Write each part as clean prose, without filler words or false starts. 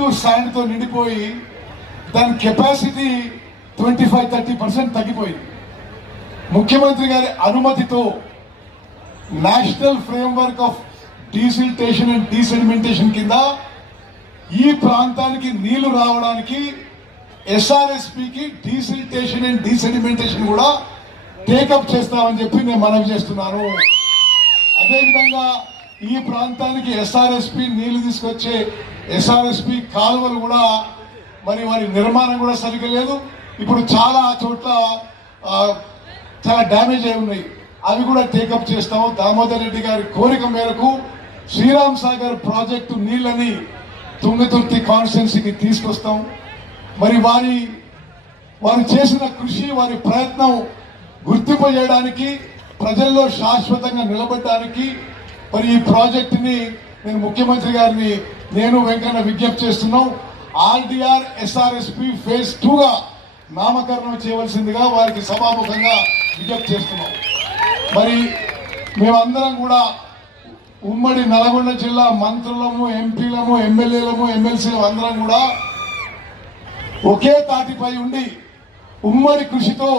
Cement శాండ్తో నిండిపోయి దాని capacity 25-30% తగ్గిపోయింది. ముఖ్యమంత్రి గారి అనుమతితో national framework of desiltation and desedimentation కింద ఈ ప్రాంతానికి నీళ్లు రావడానికి ఎస్ఆర్ఎస్పికి డీసిల్టేషన్ అండ్ డీసెడిమెంటేషన్ కూడా టేకప్ చేస్తామని చెప్పి నేను మనవి చేస్తున్నాను. అదేవిధంగా ఈ ప్రాంతానికి ఎస్ఆర్ఎస్పి నీళ్లు తీసుకొచ్చే ఎస్ఆర్ఎస్పి కాలువలు కూడా మరి వారి నిర్మాణం కూడా సరిగ్గా లేదు. ఇప్పుడు చాలా చోట్ల చాలా డ్యామేజ్ అయి ఉన్నాయి. అవి కూడా టేకప్ చేస్తాము. దామోదర్ రెడ్డి గారి కోరిక మేరకు శ్రీరామ్ సాగర్ ప్రాజెక్టు నీళ్ళని తుంగతుర్తి కాన్స్టిట్యున్సీకి తీసుకొస్తాం. మరి వారు చేసిన కృషి, వారి ప్రయత్నం గుర్తింపు చేయడానికి, ప్రజల్లో శాశ్వతంగా నిలబడడానికి మరి ఈ ప్రాజెక్టుని నేను ముఖ్యమంత్రి గారిని నేను వెంకన్న విజ్ఞప్తి చేస్తున్నాం. ఆర్డీఆర్ ఎస్ఆర్ఎస్పి ఫేజ్ 2గా నామకరణం చేయవలసిందిగా వారికి సభాముఖంగా విజ్ఞప్తి చేస్తున్నాం. మరి మేమందరం కూడా ఉమ్మడి నల్గొండ జిల్లా మంత్రులము, ఎంపీలము, ఎమ్మెల్యేలము, ఎమ్మెల్సీలు అందరం కూడా ఒకే తాటిపై ఉండి ఉమ్మడి కృషితో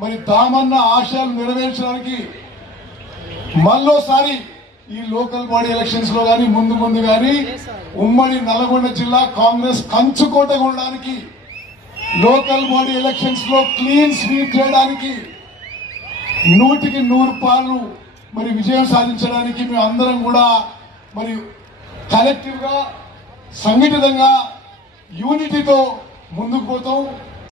మరి దామన్న ఆశయాలు నెరవేర్చడానికి మళ్ళోసారి ఈ లోకల్ బాడీ ఎలక్షన్స్ లో కానీ ముందు కానీ ఉమ్మడి నల్గొండ జిల్లా కాంగ్రెస్ కంచుకోట కొనడానికి, లోకల్ బాడీ ఎలక్షన్స్ లో క్లీన్ స్వీప్ చేయడానికి, 100% మరి విజయం సాధించడానికి మేము అందరం కూడా మరి కలెక్టివ్ గా, సంఘటితంగా, యూనిటీతో ముందుకు పోతాం.